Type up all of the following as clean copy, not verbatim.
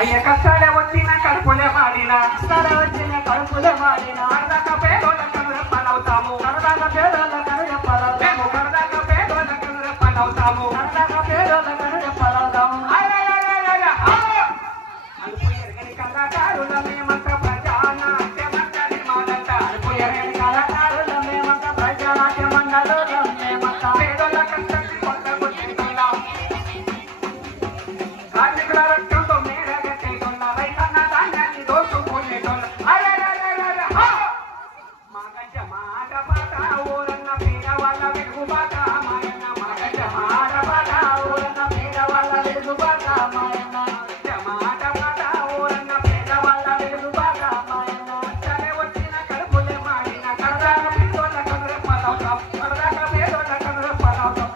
అయ్య కష్టాలే వచ్చిన కడుపులే మాడిన కరదాక పేదోళ్ళ కనురెప్పలవుతాము మేము కరదాక పేదోళ్ళ కనురెప్పలవుతాము అలుపు ఎరగని కళాకారుల మేమంత ప్రజానాట్య మండలి మాదంట పేదోళ్ళ కష్టాన్ని కొట్టగొట్టుకున్నాం కార్మికుల రక్తంతో మేడగట్టేటోళ్ళ రైతన్న ధాన్యాన్ని దోచుకునేటోళ్ళ మా గంట మాట పాట ఊరన్న పేదవాళ్ళ వెలుగుబాట మాయన్న మా గంట మాట పాట ఊరన్న పేదవాళ్ళ వెలుగుబాట మాయన్న మాట పాట ఊరన్న పేదవాళ్ళ వెలుగుబాట మాయన్న చలే వచ్చిన కడుపులే మాడిన కరదాక పేదోళ్ళ కనురెప్పలవుతాం కరదాక పేదోళ్ళ కనురెప్పలవుతాం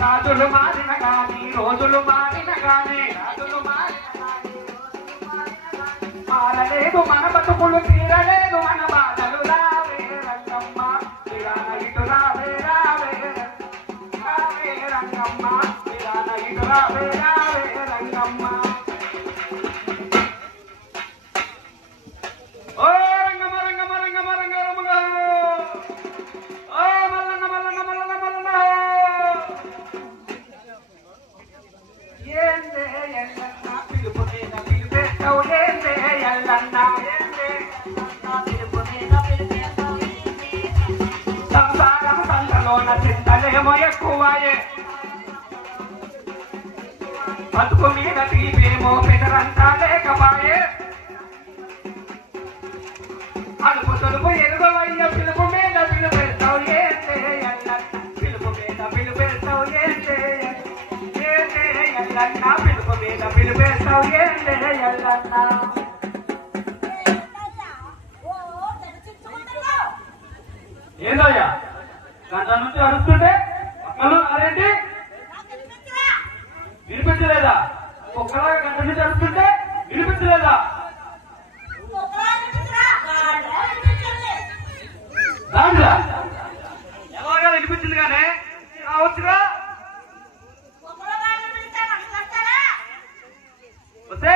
రాజులు మారిన గాని రోజులు మారిన గాని మారలేదు మన బతుకులు తీరలేదు మన బాధలు రావే రంగమ్మ తిరాన ఇటు రావే రావే రావే రంగమ్మ తిరాన ఇటు రావే రావే రంగమ్మ ఓ రంగమ్మ రంగమ్మ రంగమ్మ రంగ రమగ ఓ మల్లన్న మల్లన్న మల్లన్న మల్లన్న ఏందే ఎల్లన్న పిలుపు మీద పిలిపేస్తావు ఏందే ఎల్లన్న సంసారం సంతలోన చింతలేమో ఎక్కువాయే బతుకు మీద తీపేమో పెదరంతా లేకపాయే అలుపు తొలుపు ఎరుగవయ్య పిలుపు మీద పిలుపేస్తావు ఏందే ఎల్లన్న పిలుపు మీద పిలుపేస్తావు ఏందే ఎల్లన్న పిలుపు మీద పిలుపేస్తావు ఏందే ఎల్లన్న ఏందయ్యా గంట నుంచి అరుస్తుంటే ఒక్కలు అదేంటి వినిపించలేదా ఒక్కలాగా గంట నుంచి అరుస్తుంటే వినిపించలేదా ఎలాగా వినిపించింది కానీ రావచ్చుగా వస్తే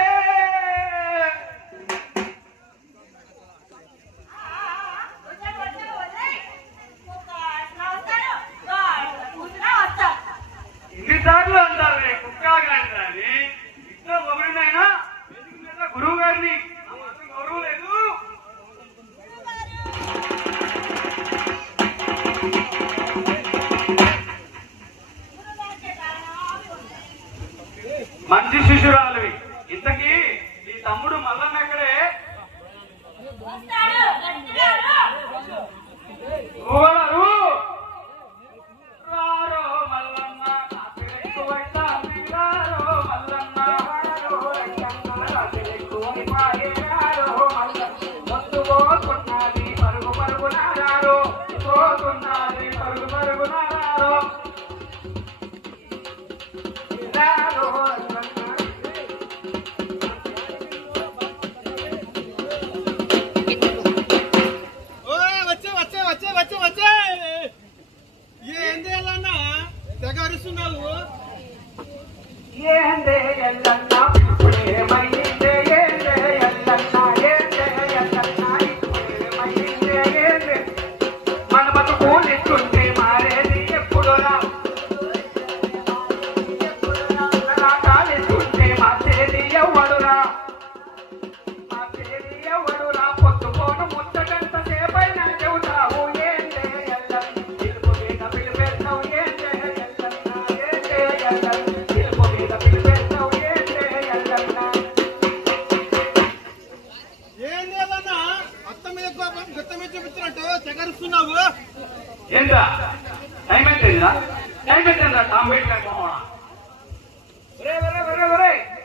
ఎన్నిసార్లు అంటారు కుక్క కానీ ఇంట్లో ఒకరినైనా గురువు గారిని గౌరవం లేదు మంచి శిశురాలువి ఇంతకీ నీ తమ్ముడు మల్లన్న ఎక్కడే రారో మల్లన్న పోతున్నది పరుగు పరుగున రారో పోతున్నది పరుగు పరుగున రారో వచ్చే ఏంటా టైం అయిపోయిందా? టైం అయిపోయిందా? అంబేద్కర్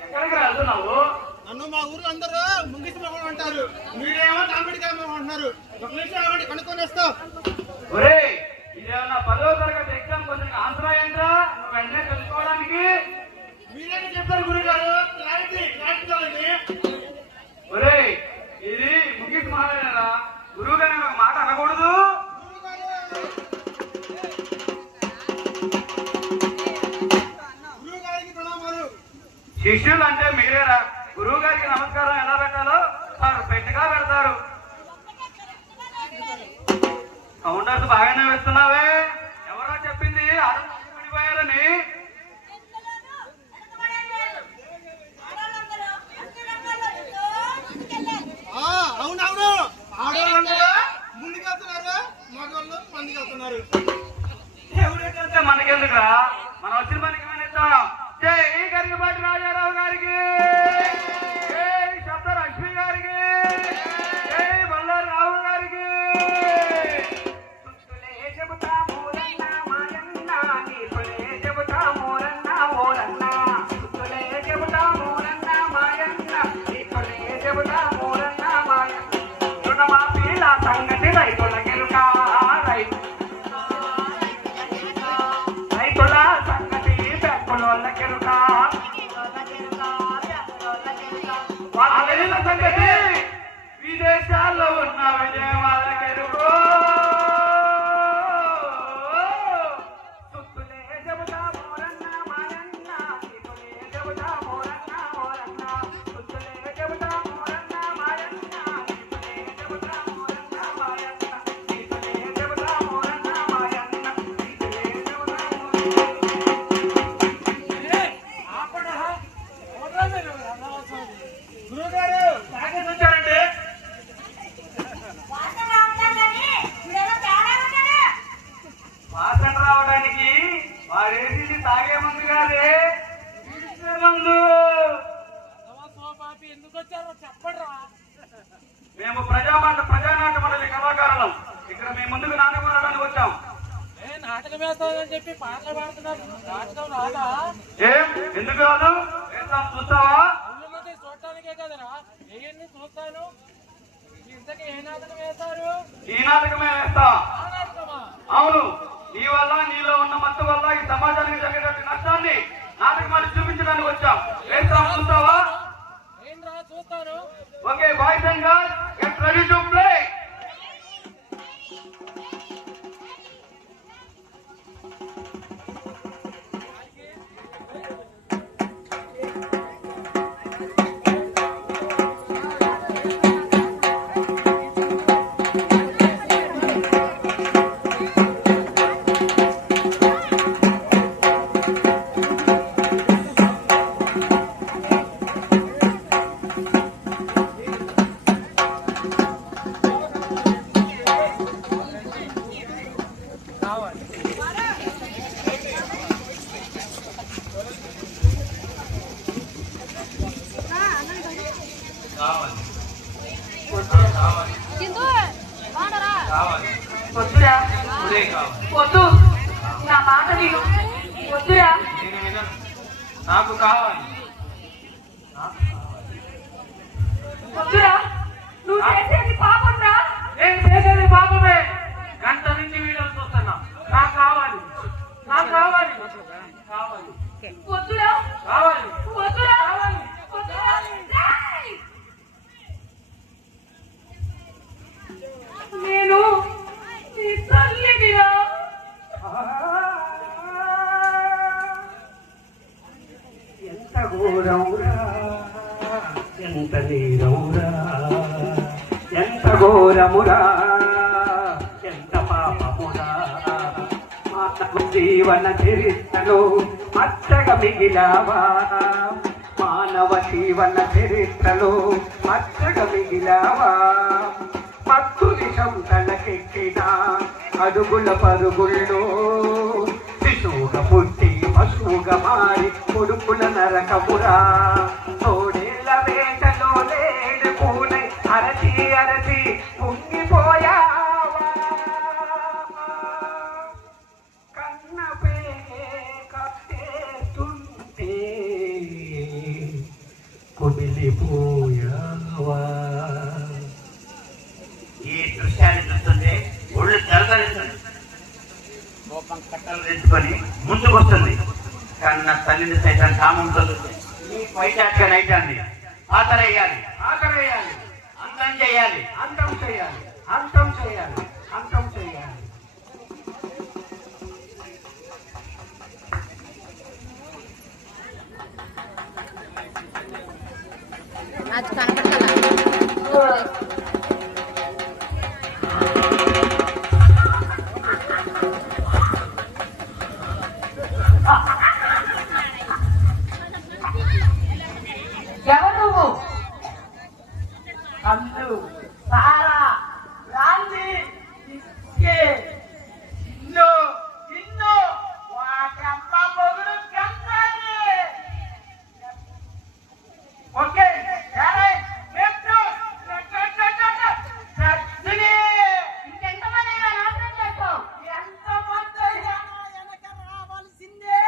ఎక్కడికి వెళ్తున్నావు? నన్ను మా ఊరు అందరూ ముంగిసి మొహం అంటారు, మీరేమో అంబేద్కర్ మొహం అంటున్నారు. ఒక నిమిషం ఆగండి, కనుక్కొని వస్తా. ఒరే ఇదేమన్నా 10వ తరగతి ఎగ్జామ్ కొంచెం ఆన్సర్ అయ్యిందా? నువ్వు వెంటనే తెలుసుకోవడానికి మీరేం చెప్పారు గురుగారు? క్లారిటీ కావాలి. ఒరే ఇది ముగిసి మాట్లాడారా? గురువు గారు ఒక మాట అనకూడదు. గురువుగారికి ప్రణామాలు. శిష్యులు అంటే మీరేరా? గురువు గారికి నమస్కారం ఎలా పెట్టాలో వారు పెట్టిగా పెడతారు. కౌంటర్స్ బాగానే వేస్తున్నావే. ఎవరో చెప్పింది పడిపోయారని. అవునవును, ఆడవాళ్ళందరూ ముందుకు వెళ్తున్నారు, మగవాళ్ళు మందికి వెళ్తున్నారు. ఎవరికంటే మనకెందుకురా? మనం వచ్చిన పనికి వినిద్దాం. జై గరికపాటి రాజారావు గారికి, జై శబ్ద లక్ష్మి గారికి, జై బల్లారి రావు గారికి. చెబుతాము రన్న మాయన్న, నీతులే చెబుతాము రన్న ఓరన్న. చెబుతాము రన్న మాయన్న, నీతులే చెబుతాము రన్న మాయన్న. రుణమాఫీల సంగతి రైతుల గిరుక, రైతుల సంగతి బ్యాంకుల గిరుక, వాళ్ళ సంగతి విదేశాల్లో ఉన్న విజయవాడ గిరుకు. గురువుగారు తాగేసి వచ్చారంటే వాసన రావడానికి వాడేసింది తాగే ముందు కాదే, ముందు. ఎందుకు వచ్చారో చెప్పండి. మేము ప్రజానాట్య మండలి కళాకారులం. ఇక్కడ మీ ముందుకు నాటకం ఆడడానికి వచ్చాం. నాటకం వేస్తామని చెప్పి పాటలు పాడుతున్నారు, నాటకం రాదా? ఏం ఎందుకు రాదు? వేస్తాం, చూస్తావా? చూడటానికే కదరా, ఏయన్ని చూస్తాను. ఇంతకీ ఏ నాటకం వేస్తారు? ఈ నాటకమే వేస్తా. ఆ నాటకమా? అవును. నీ వల్ల, నీలో ఉన్న మత్తు వల్ల ఈ సమాజానికి జరిగేటువంటి నష్టాన్ని నాటకమాన్ని చూపించడానికి వచ్చాం. వేస్తాం, చూస్తావా? ఏం రా, చూస్తాను. Okay boys and girls, get ready to play. వద్దురా, వద్దు, నా మాట విను. వద్దురా, నాకు కావాలి. వద్దురా, నువ్వు చేసేది పాపం రా. నేను చేసేది పాపమే. గంట నుంచి వీడియోలు చూస్తున్నా. నాకు కావాలి, నాకు కావాలి, కావాలి. వద్దురా, కావాలి, వద్దురా, కావాలి, వద్దురా. నేను నీ తల్లినిరా. ఎంత ఘోరమురా, ఎంత నీరమురా, ఎంత ఘోరమురా, ఎంత పాపమురా. మానవ జీవన చరిత్రలో మచ్చగా మిగిలావా, మానవ జీవన చరిత్రలో మచ్చగా మిగిలావా. మత్తు విషం తనకెక్కిన అడుగుల పరుగుల్లో శిశువుగా పుట్టి పశువుగా మారి కొడుకుల నరకమురా. తోడేళ్ల వేటలో లేడు పూనై అరచి అరచి పొంగిపోయావా. వెళ్ళిపోయావా. ఈ దృశ్యాన్ని చూస్తుంటే ఒళ్ళు జలదరిస్తుంది. కోపం కట్టలు తెచ్చుకొని ముందుకు వస్తుంది. కన్న తల్లిని సైతం కామంతో ఈ పైచాట్గా నైటాన్ని ఆతరేయాలి, ఆకలేయాలి, అంతం చేయాలి. అంతం చేయాలి, అంతం చేయాలి, అంతం చేయాలి. आज కనపడతలా ఎవరు కళ్ళు సారా రాంది ఇసుకే ఇన్నో ఇన్నో వాకమ్మ మొగుడు కంసాలి. ఓకే ఇంకెంతమంది నాశనం చేస్తావు? ఎంతమంది వెనక రావాల్సిందే,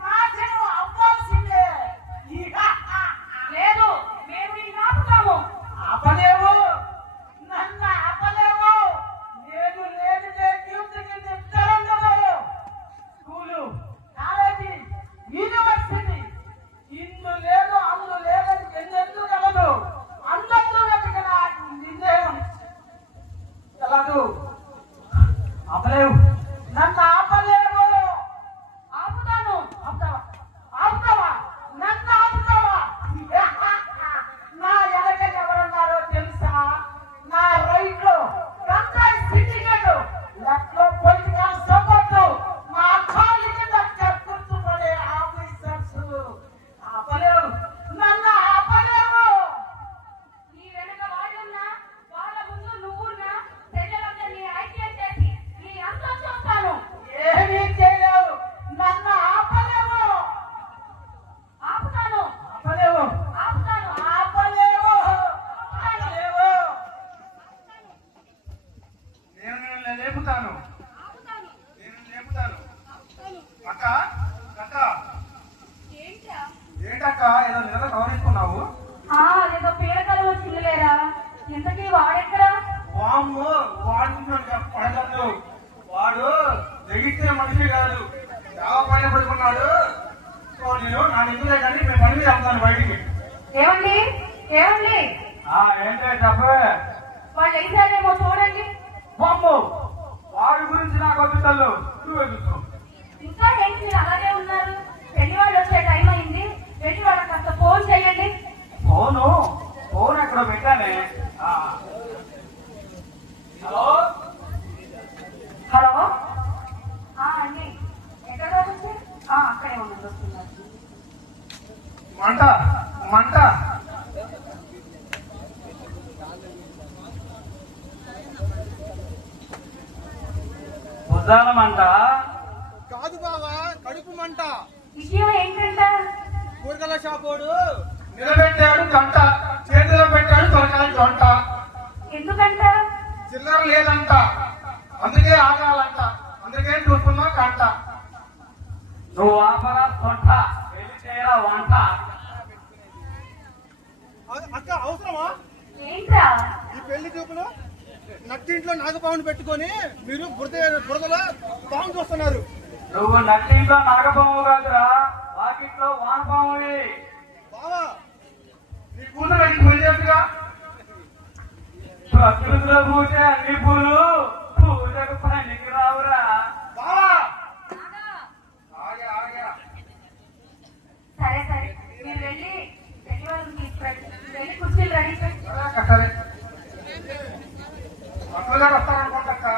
నాశనం అవ్వాల్సిందే. లేదు, మేము నిన్ను ఆపుతాము. ఆపలేవు, నన్ను ఆపలేవు. నేను లేనిదే డ్యూటీకి నిద్రండదు. స్కూలు, కాలేజీ, యూనివర్సిటీ, ఇల్లు లేదు, అల్లు లేదని ఎన్నెందు కలదు. అందరూ వెతికిన నిర్ణయం కలదు. ఆపలేవు, నన్ను ఆపలేవు. ఆపుతాను. ఆపుతావా? ఆపుతావా? నన్ను ఆపుతావా? నా వెనక ఎవరున్నారో తెలుసా? నా రైట్ లో గంగాయి సిండికేట్, లెఫ్ట్ లో పొలిటికల్ సపోర్ట్, నా కాలి కింద గుర్తుపడే ఆఫీసర్స్. ఆపలేవు, నన్ను ఆపలేవు. నీ వెనక వాళ్ళున్నా వాళ్ళ ముందు నువ్వున్నా ప్రజలందరినీ ఐక్యం చేసి నీ అంతం చూస్తాను. ఏమీ చేయలేవు, నన్ను ఆపలేవు. ఆపుతాను, ఆపలేవు, ఆపుతాను, ఆపలేవు, ఆపలేవు. నేను నిన్ను లేపుతాను, ఆపుతాను. నేను లేపుతాను. అక్క అక్క ఏంట్రా? ఏంటక్క ఏదో నిన్న గౌరవిస్తున్నావు? అదేదో పీడకలు వచ్చిందిలేరా. ఇంతకీ వాడెక్కడా? వామ్ము వాడు పడగలదు. వాడు తెగిచ్చిన మనిషి కాదు, చాలా పైన పడుకున్నాడు. సో నేను నా నిధులే కానీ మేము పని మీద వెళ్తాను బయటికి. ఏమండి, ఏమండి, ఏంటంటే చెప్పే వాళ్ళు వేసారేమో చూడండి. వామ్ము వాడి గురించి నాకు వద్దుతాను, నువ్వే చూస్తావు. ఇంకా ఏంటి మీరు అలాగే ఉన్నారు? పెళ్లి వాళ్ళు వచ్చే టైం అయింది. వెళ్ళి వాళ్ళకి కాస్త ఫోన్ చేయండి. ఫోన్ ఎక్కడ పెట్టానే. హలో హలో, అండి ఎక్కడ వచ్చి? అక్కడే ఉన్నది, వస్తున్నారు. మంట మంట ఉద్దాల మంట కాదు బావా, కడుపు మంట. విషయం ఏంటంట? కూరగాయల షాపోడు నిలబెట్టాడు గంట, చేతిలో పెట్టాడు తొలకాయ గంట. ఎందుకంట? చిల్లర లేదంట, అందుకే ఆగాలంట, అందుకే చూస్తున్నా కంట. నువ్వు ఆపరా తొట్ట, వెళ్ళి చేయరా వంట. అక్క అవసరమా ఏంట్రా? ఈ పెళ్లి చూపులు? నట్టింట్లో నాగపాముని పెట్టుకొని మీరు బురదలో పాము చూస్తున్నారు. నువ్వు నట్టింట్లో నాగపాము కాదురా, వాకిట్లో వానపామువి. బావా నీ కూతురు పూజగా ప్రకృతిలో పూజే అన్ని పూలు పూజకు పనికి రావురా. బావా ఆగా ఆగా. సరే సరే, మీరు వెళ్ళి పెళ్లి వాళ్ళని తీసుకురండి. వెళ్ళి కుర్చీలు రెడీ పెట్టి. సరే అట్లా వస్తారనుకుంటా.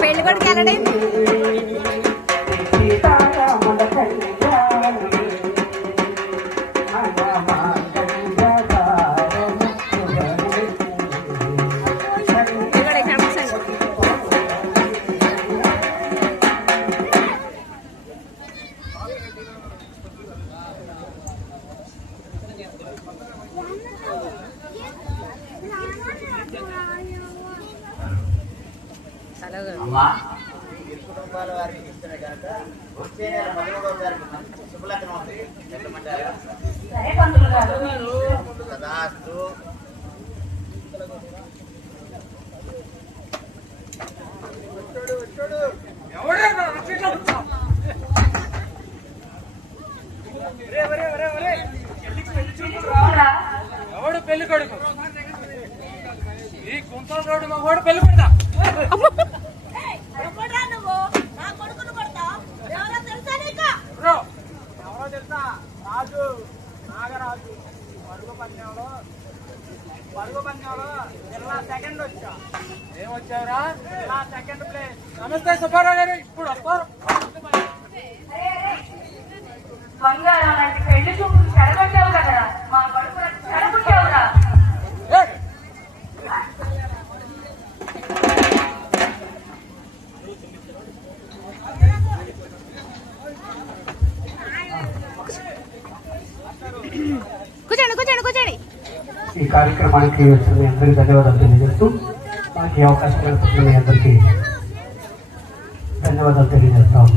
పెళ్లి కొడుకు వెళ్ళండి. అమ్మా, ఇరు కుటుంబాల వారికి ఇస్తున్న కనుక వచ్చే నెల 13వ తారీఖు మంచి శుభలగ్నం ఉంది చెప్పమంటారా? సరే పంతులు గారు మీ ఇష్టం. తదాస్తు. పిలుచుకురా. ఎవడు పెళ్లి కొడుకు ఈ గుంతల రోడ్డు మా వాడు పెళ్లి కొడతా ఎప్పుడురా నువ్వు నా కొడుకును కొడతావ్? ఎవరో తెలుసా నీకు? ఎవరో తెలుసా? రాజు నాగరాజు పరుగు పందెంలో జిల్లా సెకండ్ వచ్చా. ఏమొచ్చావురా? జిల్లా సెకండ్ ప్లేస్. నమస్తే సుబ్బారావు గారు, ఇప్పుడు వస్తారు. అరే, అరే. బంగారం లాంటి పెళ్లి చూపులు చెడగొట్టావు కదా మా కడుపు చెడగొట్టావురా. కూర్చోండి. ఈ కార్యక్రమానికి వచ్చిన మీ అందరికీ ధన్యవాదాలు తెలియజేస్తూ నాకు ఈ అవకాశం కల్పించిన మీ అందరికీ ధన్యవాదాలు తెలియజేస్తాము.